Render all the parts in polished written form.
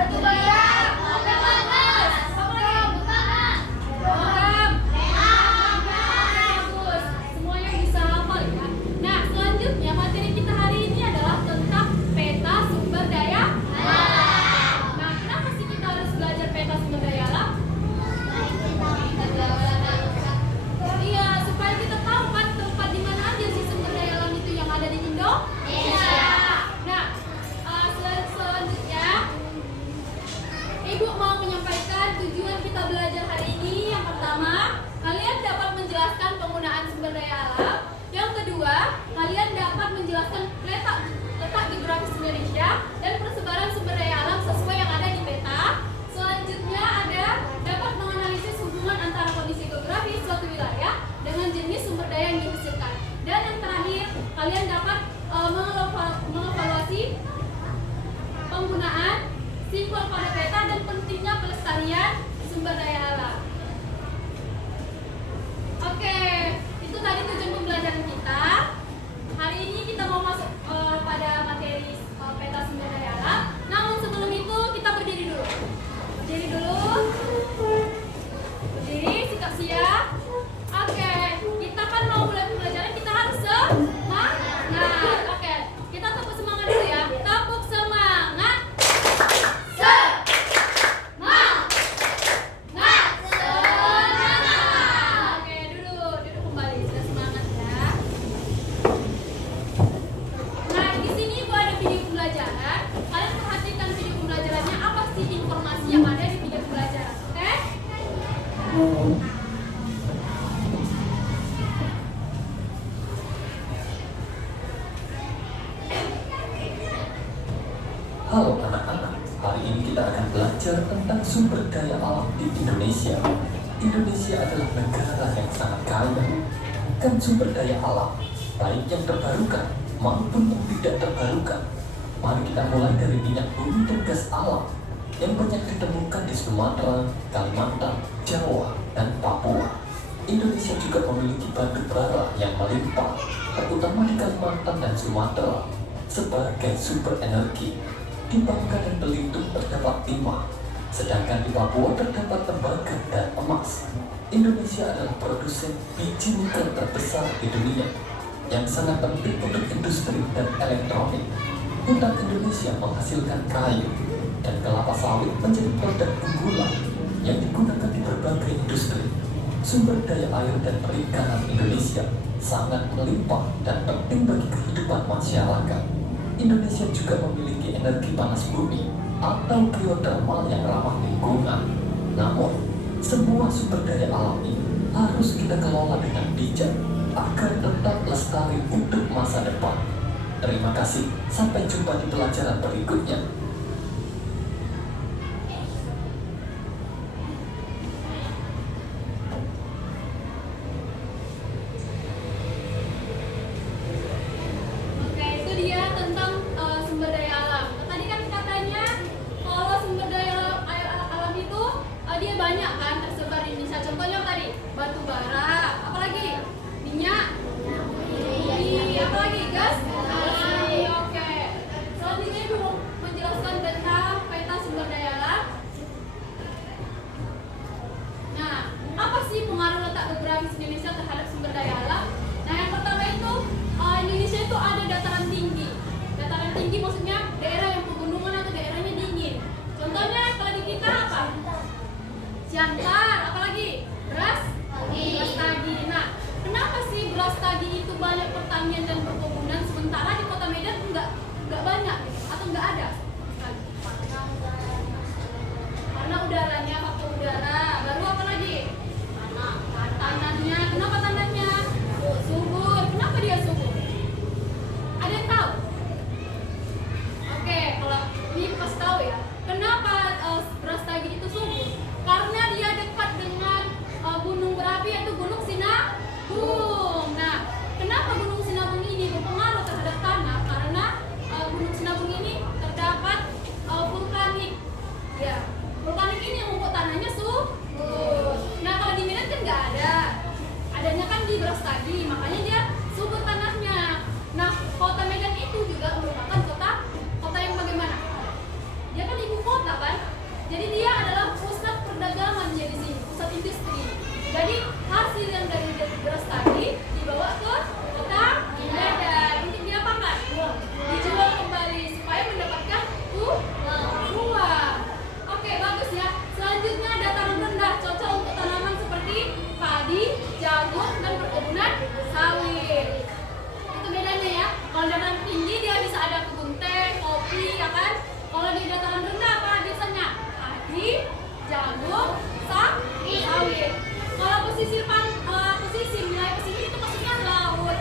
Batu bara. Oke, bagus. Apa lagi? Logam. Bagus. Semuanya bisa hafal ya. Nah, selanjutnya materi kita hari ini adalah tentang peta sumber daya alam. Nah, kenapa sih kita harus belajar peta sumber daya alam? Iya, supaya kita tahu kan tempat di mana aja sih sumber daya alam itu yang ada di Indonesia. Nah, selanjutnya Ibu mau menyampaikan tujuan kita belajar hari ini. Yang pertama, kalian dapat menjelaskan penggunaan sumber daya alam. Yang kedua, kalian dapat menjelaskan letak geografis Indonesia dan persebaran sumber daya alam sesuai yang ada di peta. Selanjutnya ada dapat menganalisis hubungan antara kondisi geografis suatu wilayah dengan jenis sumber daya yang dihasilkan. Dan yang terakhir, kalian dapat mengevaluasi penggunaan simbol pada peta dan pentingnya pelestarian sumber daya alam. Oke, itu tadi tujuan pembelajaran kita. Hari ini kita mau masuk pada materi peta sumber daya alam. Namun sebelum itu kita berdiri dulu. Berdiri, sikap siap. Oke, kita kan mau mulai pembelajaran, kita harus semangat. Oke, kita tepuk semangat dulu ya. Tepuk semangat. Oke, duduk kembali. Sudah semangat ya. Nah, di sini Ibu ada video pembelajaran. Kalian perhatikan video pembelajarannya, apa sih informasi yang ada di video pembelajaran, oke? Halo anak-anak, hari ini kita akan belajar tentang sumber daya alam di Indonesia. Indonesia adalah negara yang sangat kaya. Kan sumber daya alam, baik yang terbarukan maupun yang tidak terbarukan. Mari kita mulai dari minyak bumi dan gas alam yang banyak ditemukan di Sumatera, Kalimantan, Jawa, dan Papua. Indonesia juga memiliki batu bara yang melimpah, terutama di Kalimantan dan Sumatera, sebagai sumber energi. Di Bangka dan Belitung terdapat timah, sedangkan di Papua terdapat tembaga dan emas. Indonesia adalah produsen biji nikel terbesar di dunia, yang sangat penting untuk industri dan elektronik. Hutan Indonesia menghasilkan kayu, dan kelapa sawit menjadi produk unggulan yang digunakan di berbagai industri. Sumber daya air dan perikanan Indonesia sangat melimpah dan penting bagi kehidupan masyarakat. Indonesia juga memiliki energi panas bumi atau geotermal yang ramah lingkungan. Namun, semua sumber daya alam ini harus kita kelola dengan bijak agar tetap lestari untuk masa depan. Terima kasih, sampai jumpa di pelajaran berikutnya. Oke, itu dia tentang sumber daya alam. Tadi kan katanya kalau sumber daya alam itu dia banyak kan tersebar di Indonesia. Contohnya tadi batu bara, apalagi minyak, apalagi gas. Oke. Selanjutnya Ibu mau menjelaskan tentang peta sumber daya alam. Nah, apa sih pengaruh letak geografis Indonesia terhadap sumber daya alam? Nah, yang pertama itu Indonesia itu ada dataran tinggi. Dataran tinggi maksudnya daerah yang pegunungan atau daerahnya dingin. Contohnya kalau di kita apa? Siantar, apalagi? Beras tagi. Nah, kenapa sih beras tagi itu banyak pertanian dan perkebunan sementara di Kota Medan enggak banyak gitu, atau enggak ada? Karena udaranya, faktor udara. Baru apa lagi? Tanahnya. Kenapa tanahnya? Subur. Kenapa dia subur? Ada yang tahu? Oke, kalau ini pas tahu ya. Kenapa beras tagi itu subur? Karena dia dekat dengan gunung berapi yaitu Gunung Sinabung. Nah, kenapa Gunung Sinabung ini berpengaruh terhadap tanah? Karena Gunung Sinabung ini terdapat kota kan. Jadi dia adalah pusat perdagangan di sini, pusat industri. Jadi hasil yang dari beras tadi dibawa ke kota Medan untuk diapakan? Dijual kembali supaya mendapatkan uang. Oke, bagus ya. Selanjutnya dataran rendah cocok untuk tanaman seperti padi, jagung, dan perkebunan sawit. Itu bedanya ya. Kalau dataran tinggi dia bisa ada kebun teh, kopi, ya kan? Kalau di dataran rendah apa biasanya? Padi, jagung, sawit. Kalau pesisir wilayah pesisir itu maksudnya laut,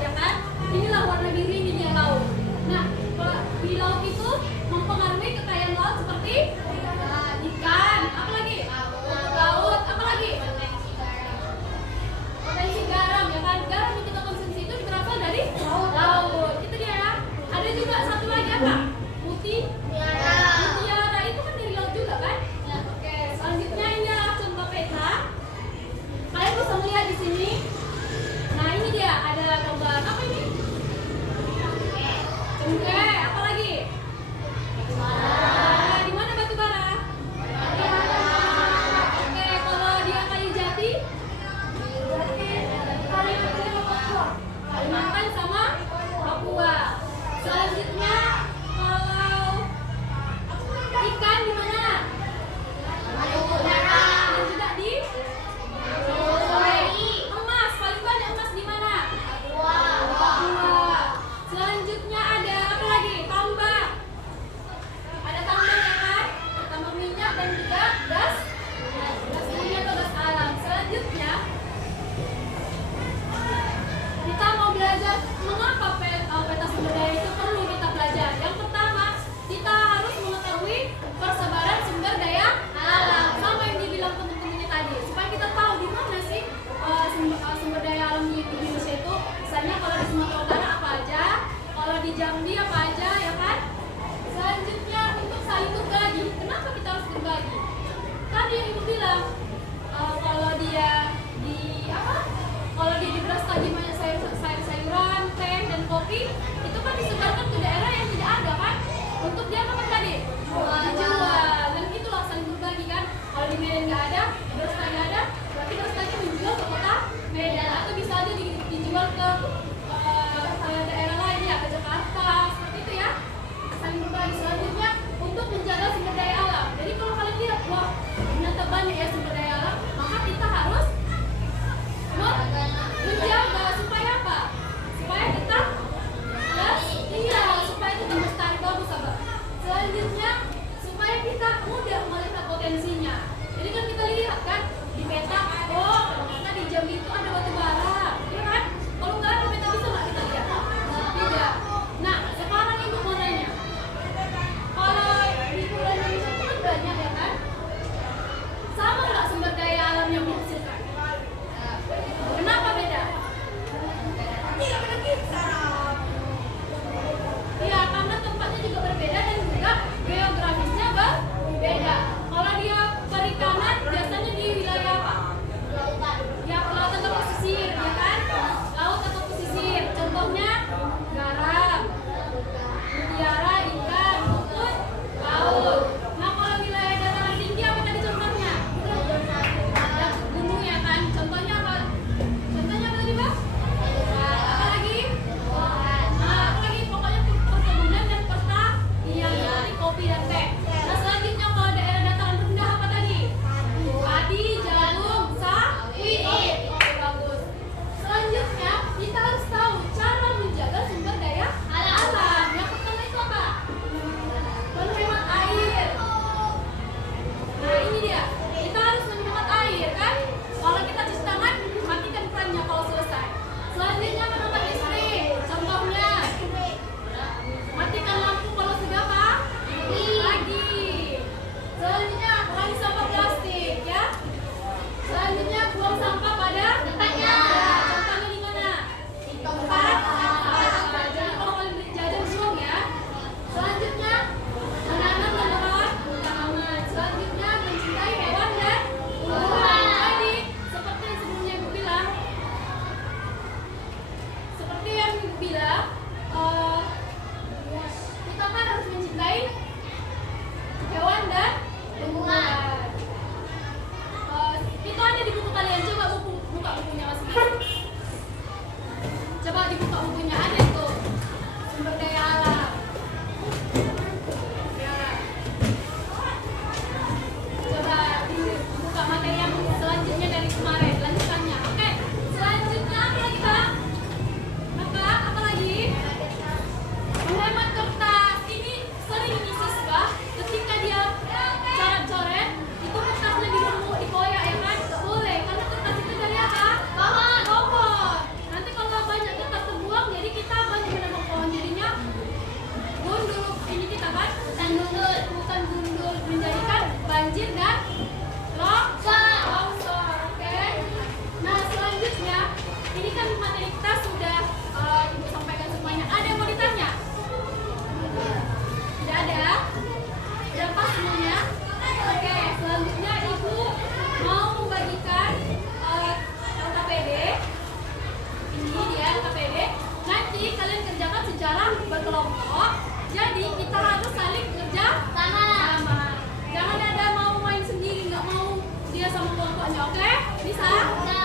LKPD, nanti kalian kerjakan secara berkelompok. Jadi kita harus saling kerja sama. Jangan ada mau main sendiri, nggak mau dia sama kelompoknya, oke? Bisa? Oke.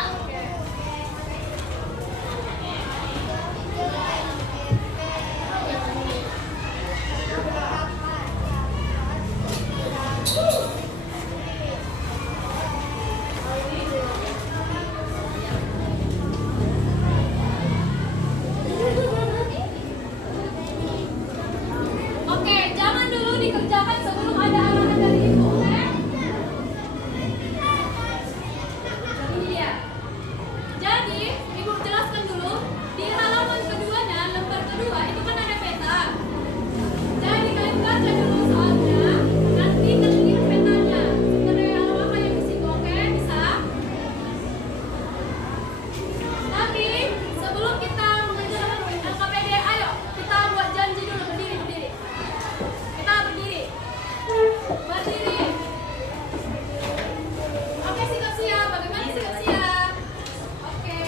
Oke, jangan dulu dikerjakan sebelum ada arahan dari ibu, oke? Ini dia. Jadi, ibu jelaskan dulu di halaman keduanya, lembar kedua itu kan ada peta. Jadi kalian baca dulu soalnya, nanti kalian lihat petanya. Sebenarnya apa yang di situ, oke? Bisa? Tapi sebelum kita mengerjakan LKPD, ayo kita buat janji dulu, berdiri. Kita berdiri. Berdiri. Oke, siap-siap. Bagaimana siap-siap? Oke.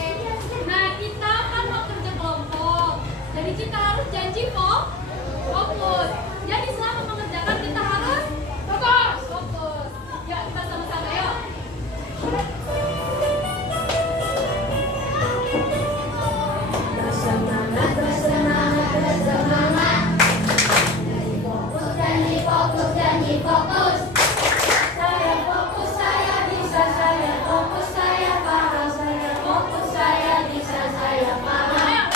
Nah, kita kan mau kerja kelompok. Jadi kita harus janji fokus. Jadi selama mengerjakan kita harus fokus. Ya, kita sama-sama yuk. Bersemangat, bersemangat, bersemangat. Fokus, janji fokus. Saya fokus, saya bisa, saya fokus, saya paham. Saya fokus, saya bisa, saya paham.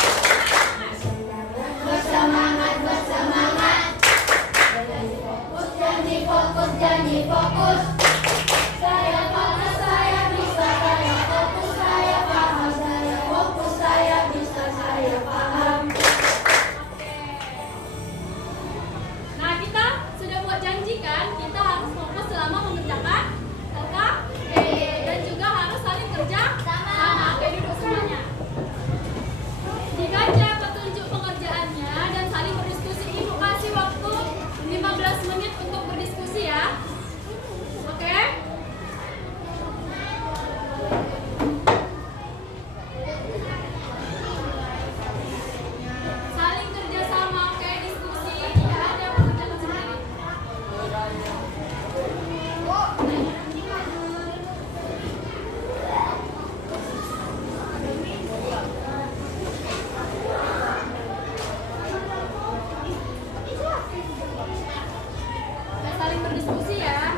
Bersemangat, bersemangat. Fokus, janji fokus. Saya fokus, saya bisa, saya fokus, saya paham. Saya fokus, saya bisa, saya paham. Nah, kita sudah buat janji kan, kita harus fokus selama mengerjakan LKPD dan juga harus saling kerja sama. Oke, duduk semuanya. Dibaca petunjuk pengerjaannya dan saling berdiskusi. Ibu kasih waktu 15 menit untuk berdiskusi ya. Oke? Saling kerja sama, oke? Diskusi, tidak ada yang mengerjakan sendiri. Saling berdiskusi ya.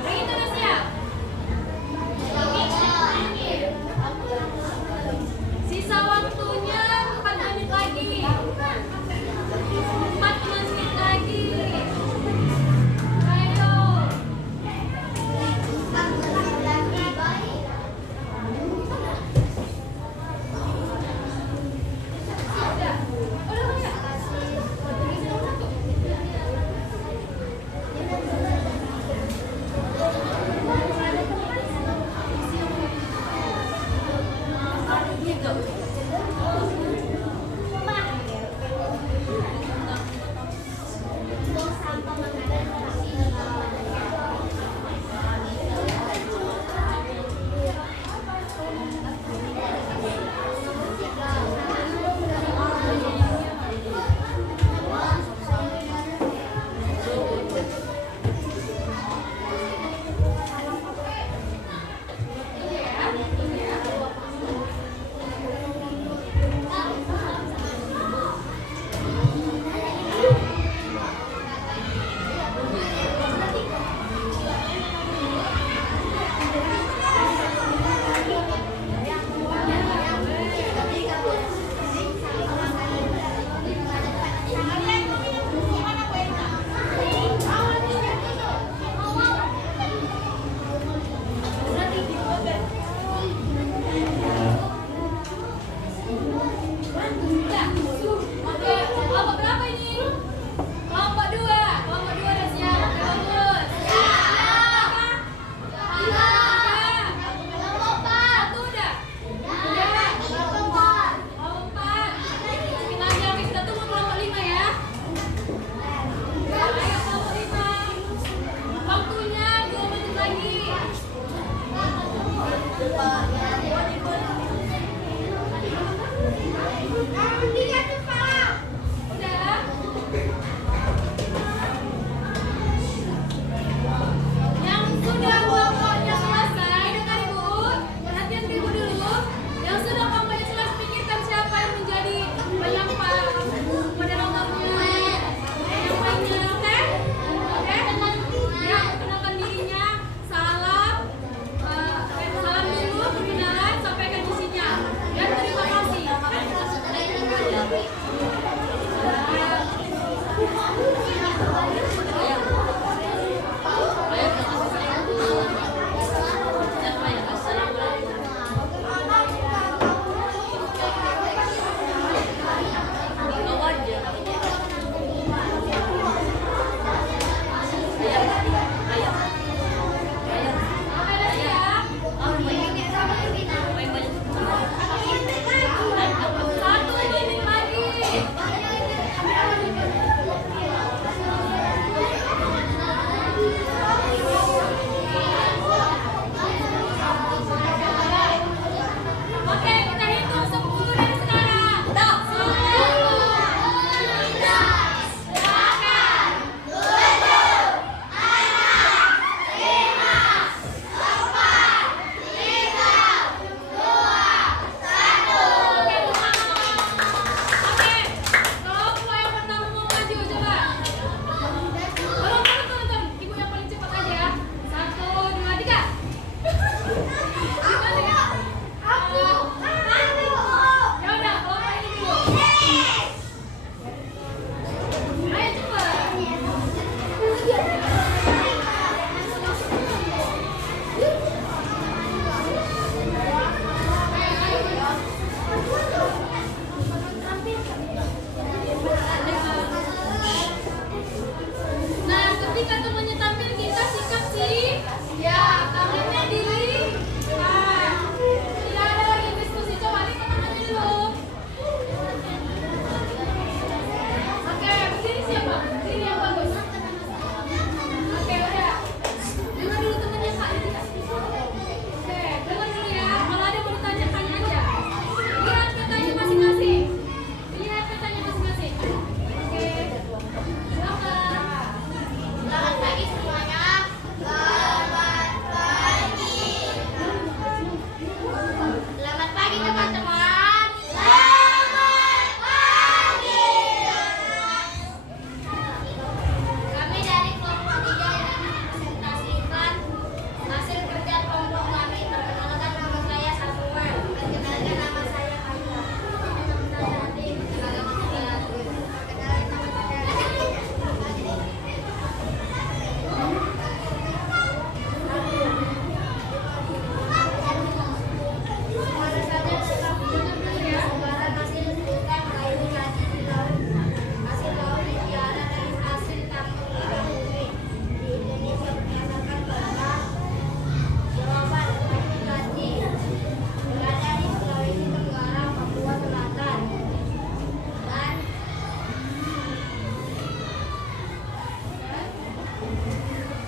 Begitu udah siap? Sisa waktunya 4 menit lagi. 4 menit lagi. Ayo. Udah. Udah ya?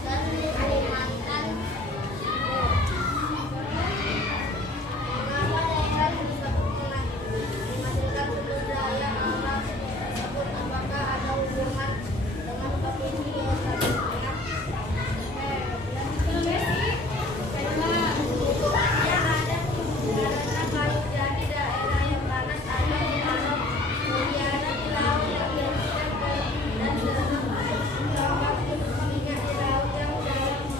dan Kalimantan Timur. Mengapa daerah disebut menghasilkan sumber daya alam tersebut? Apakah ada hubungan dengan provinsi yang tadi banyak? Hubungannya ada karena kayu jadi daerah yang panas ada di laut, melihara di laut yang bersih dan terang, tambang minyak di laut yang dalam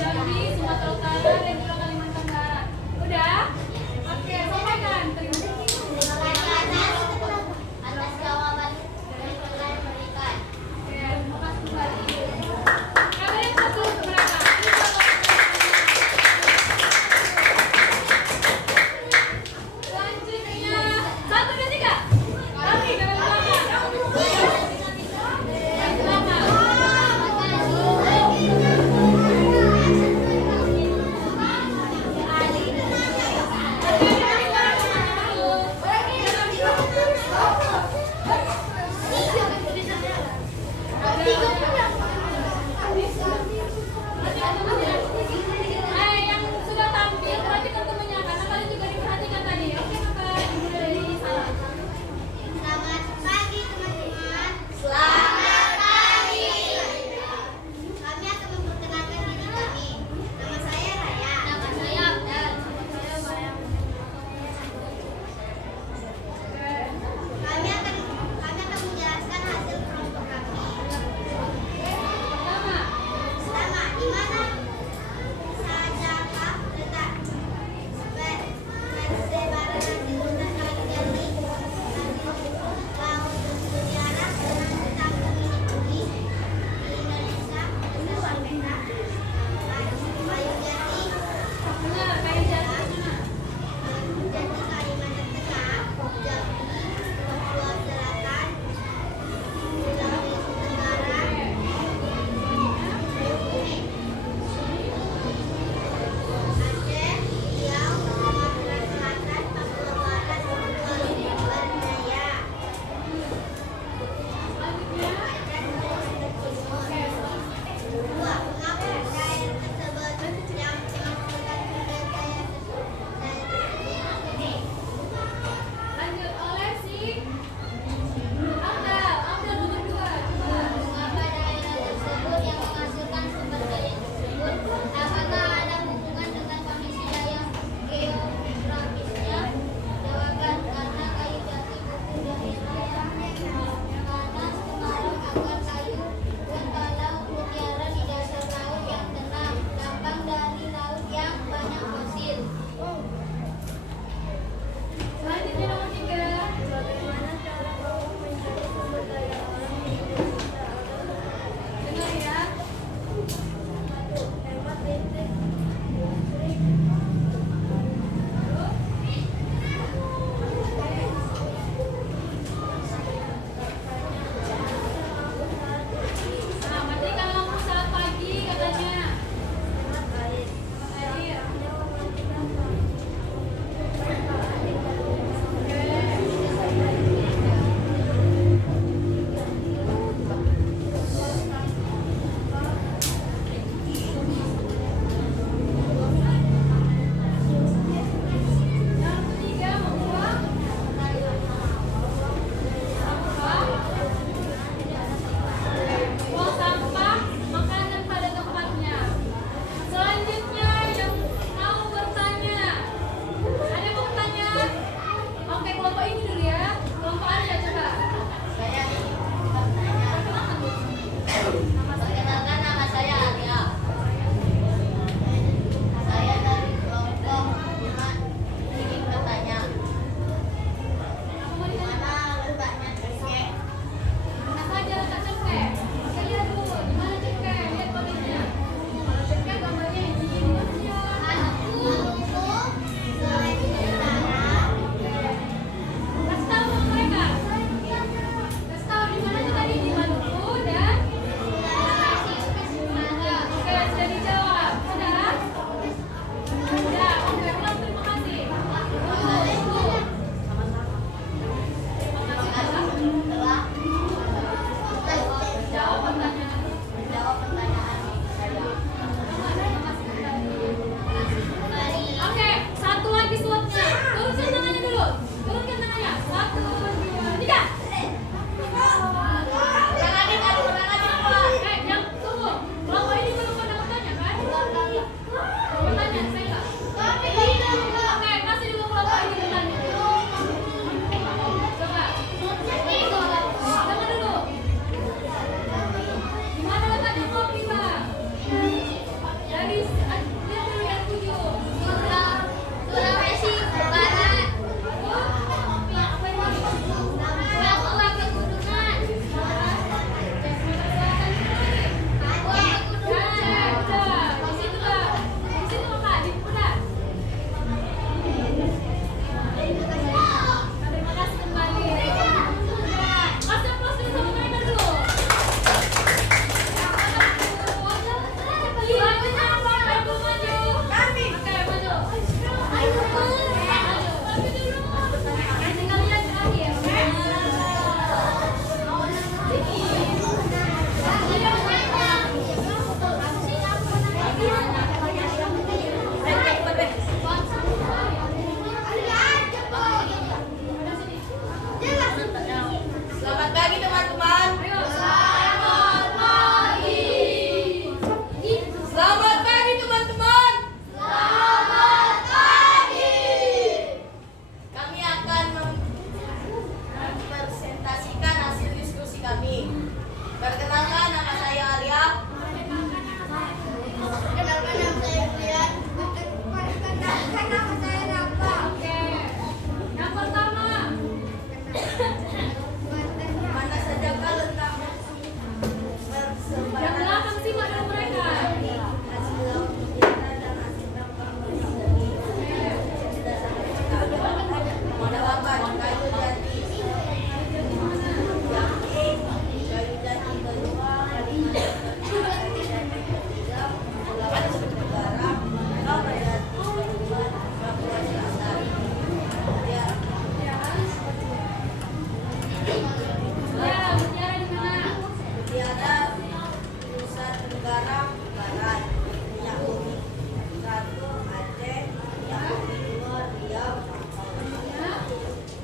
Jambi, Sumatera Utara, dan juga Kalimantan Barat. Udah? Oke, sampaikan. Terima kasih. Atas jawaban yang telah diberikan. Oke, terima kasih kembali. Kalian satu untuk mereka. Selanjutnya, 1, 2, 3. Kami dari belakang. Dari belakang. Tenggara Barat, minyak bumi 1 Aceh, minyak bumi 2 Riau,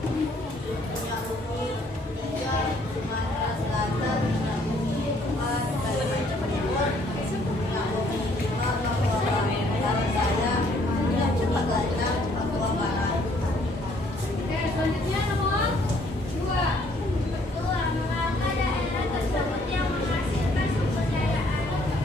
minyak bumi 3 Sumatera Selatan, minyak bumi 4 Kalimantan Timur, minyak bumi 5 Papua Barat Daya, minyak bumi 6 Papua Barat. Oke, selanjutnya nomor 2. Dua, mengapa daerah tersebut yang menghasilkan sumber daya alam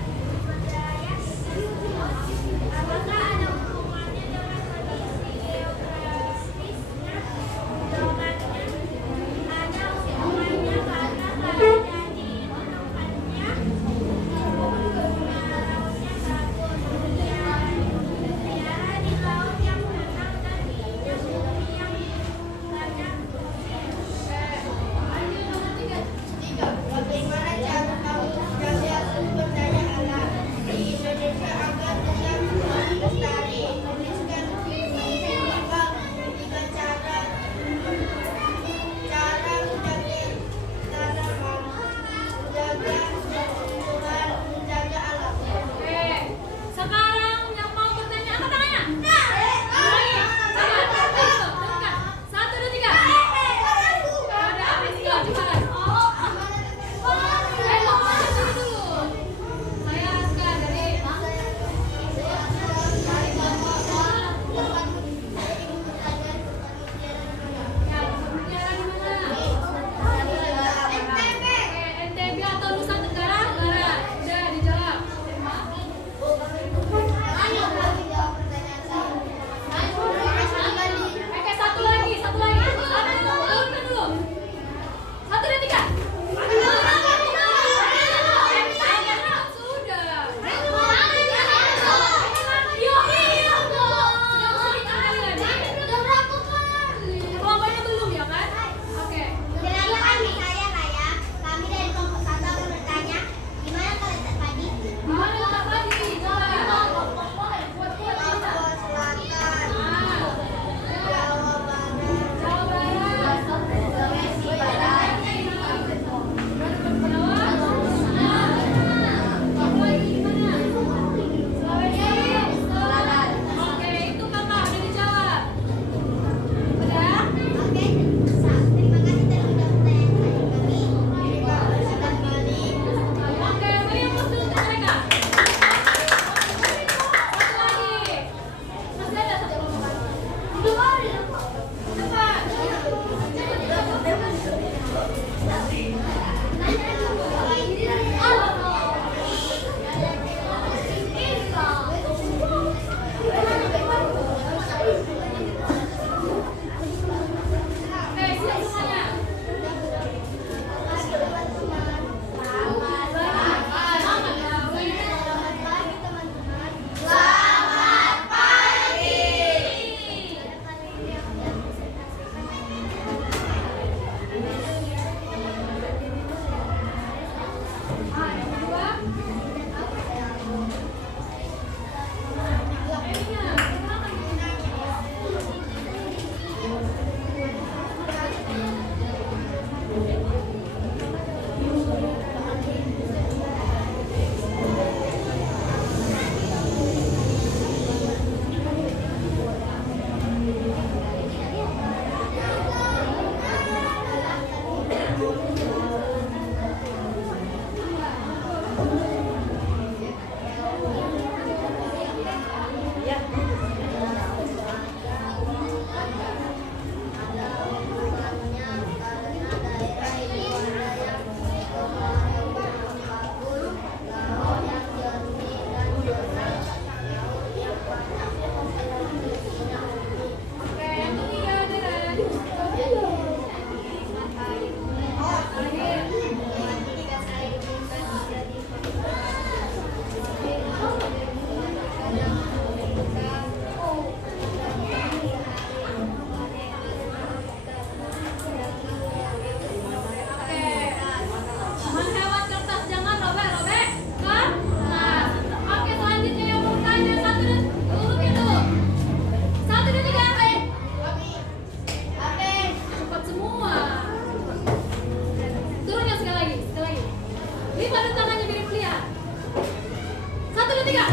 tiga.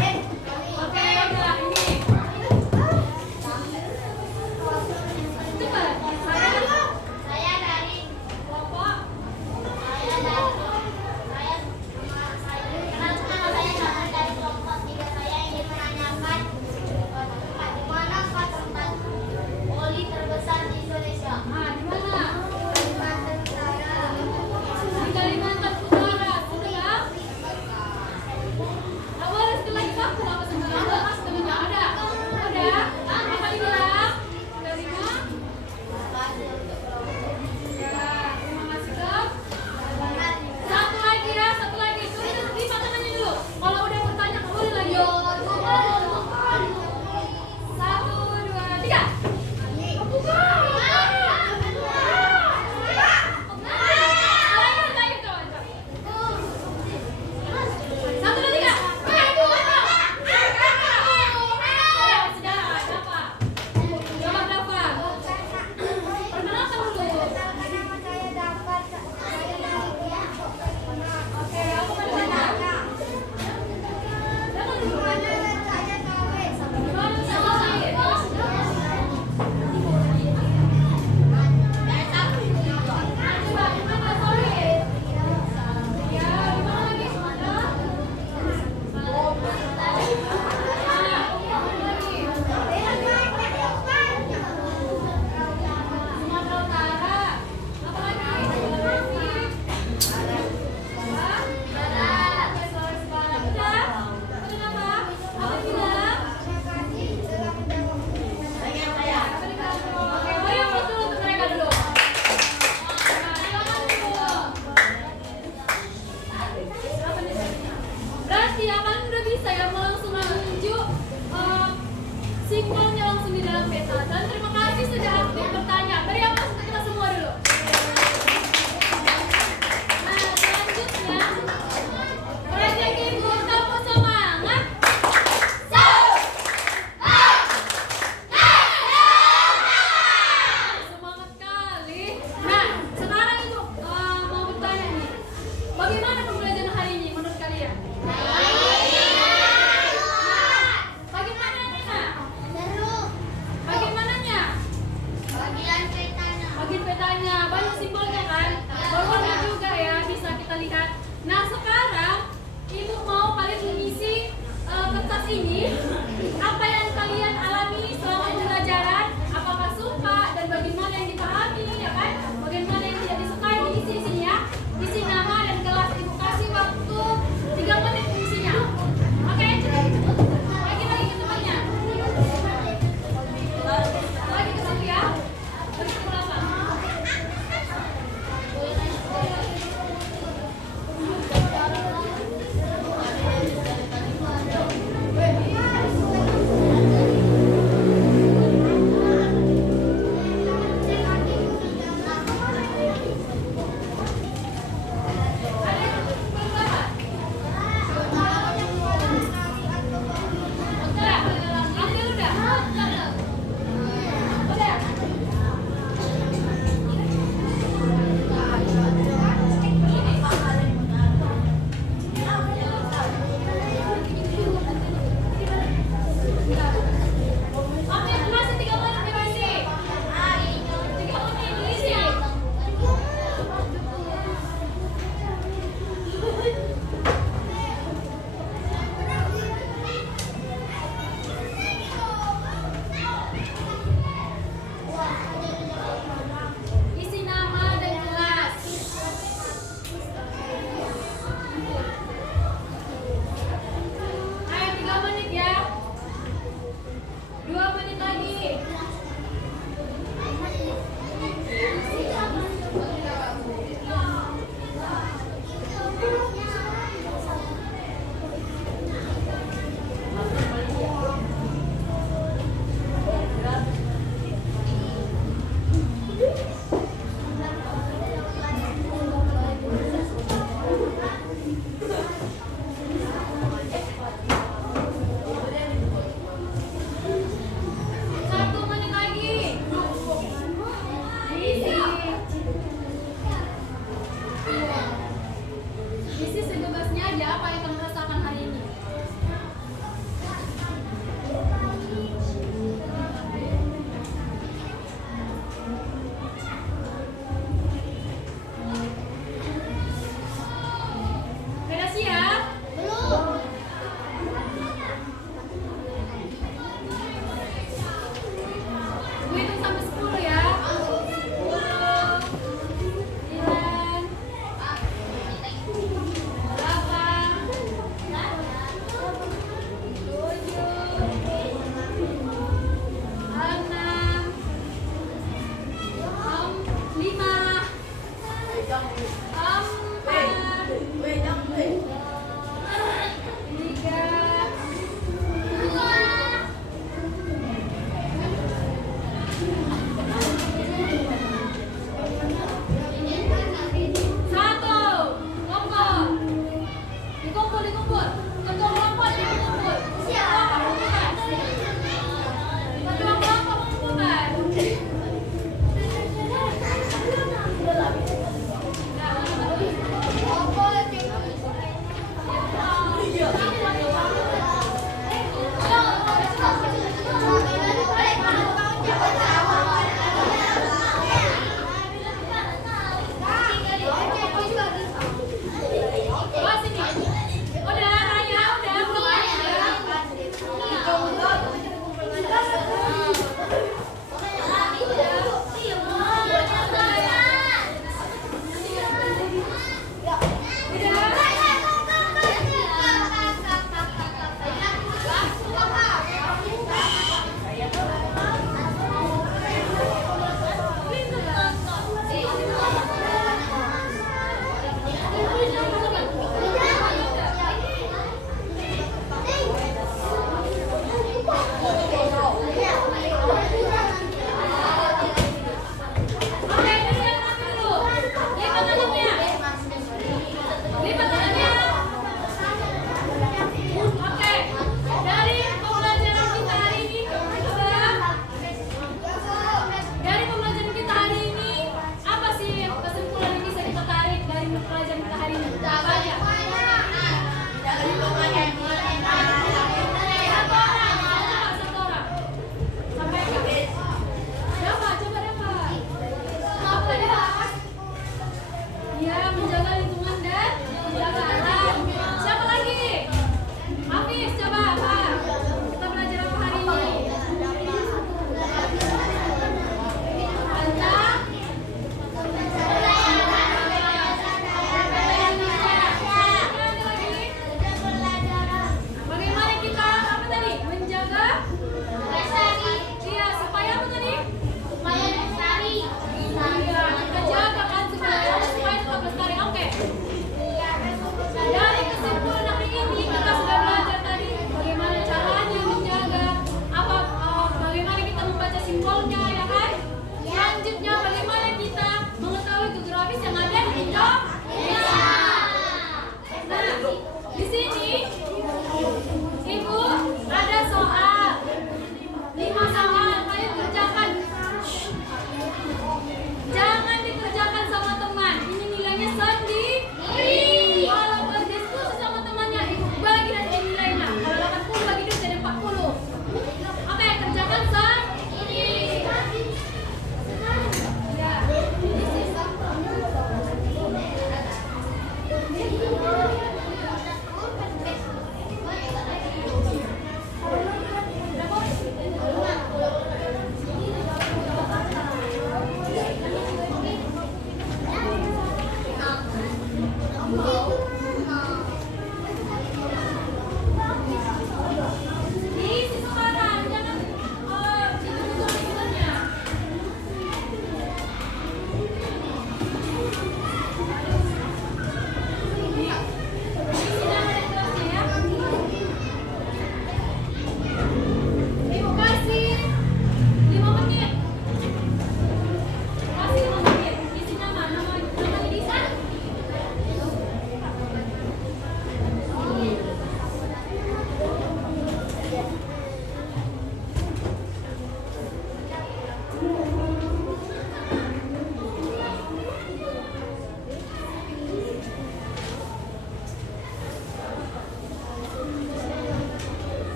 Oke, udah ini. Cepat. Saya dari Kelompok. saya dari kelompok 3. Saya ingin menanyakan tempat di manakah tempat voli terbesar di Indonesia? Nah, di mana? Kalimantan Utara. Di Kalimantan Utara. Sudah? Awalnya sekali lagi kamu apa sebenarnya? Sebenarnya ada. Ada. Apa dibilang? Dari mana? Ya, terima kasih Kak. Satu lagi ya, satu lagi. Sudah lima tangannya dulu. Kalau udah bertanya boleh lagi. Satu, dua, tiga. Satu, dua, tiga. Sejarah apa? Jawab berapa? Perkenalkan dulu. Oke, aku mau tanya. Jangan dulu. Gimana sih? Coba, gimana, sorry? Ya, gimana lagi? Sumatera Utara. Apa lagi? Sulawesi. Oke, Sulawesi Barat. Udah? Udah apa? Apa bilang? Apa dibilang? Oke, beri aplaus dulu untuk mereka dulu. Nah, silakan dulu. Berarti akan udah bisa ya mau langsung menuju simbolnya langsung di dalam peta. Dan terima kasih sudah aktif bertanya. Beri aplaus untuk kita semua dulu. Nah, selanjutnya proyek ibu kamu semangat. Semangat kali. Nah, sekarang ibu mau bertanya nih. Bagaimana pembelajaran hari ini menurut kalian? Bagaimananya? Bagaimananya? Bagian petanya, banyak simbolnya kan? Berwarna juga ya, bisa kita lihat. Nah, sekarang ibu mau kalian mengisi kertas ini. Apa yang kalian alami selama pembelajaran? Apakah suka dan bagaimana yang dipahami, ya kan? Bagaimana yang tidak disukai diisi di sini ya. Isi nama dan kelas, ibu kasih waktu 3 menit mengisinya. Oke, lagi ke temannya. Lagi ke situ ya. Berikut berapa?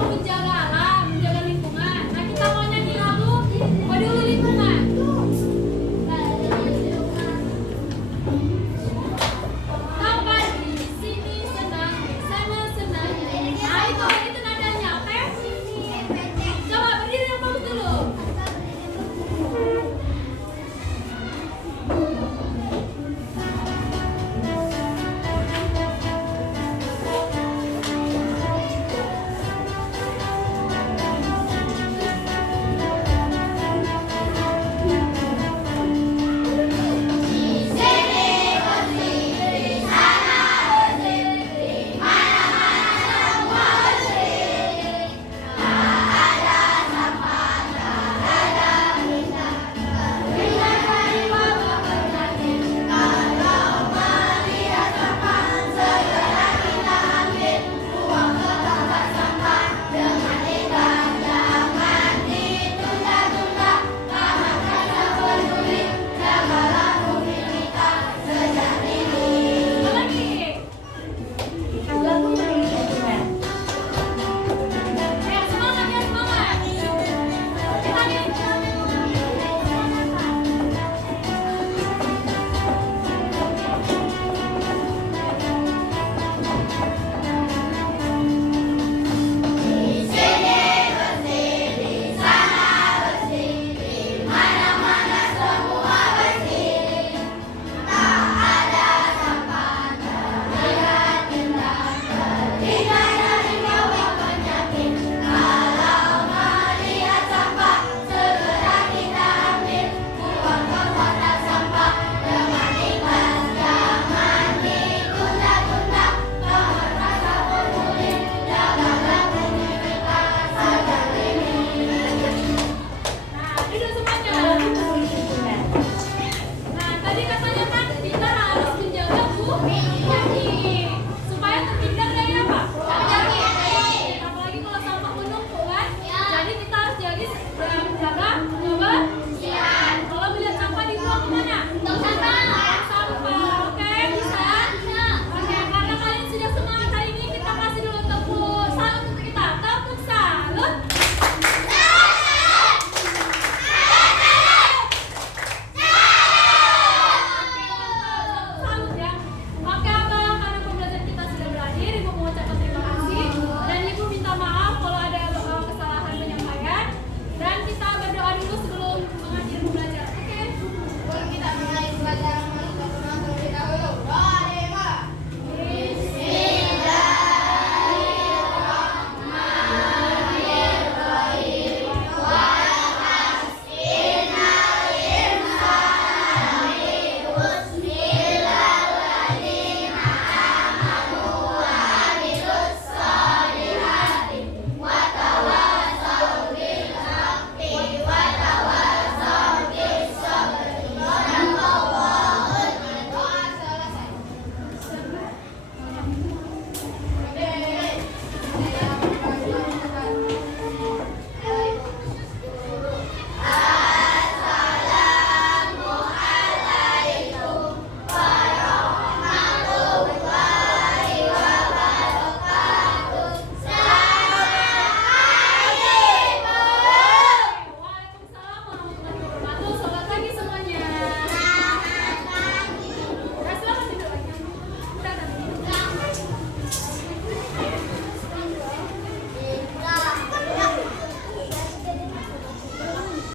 mau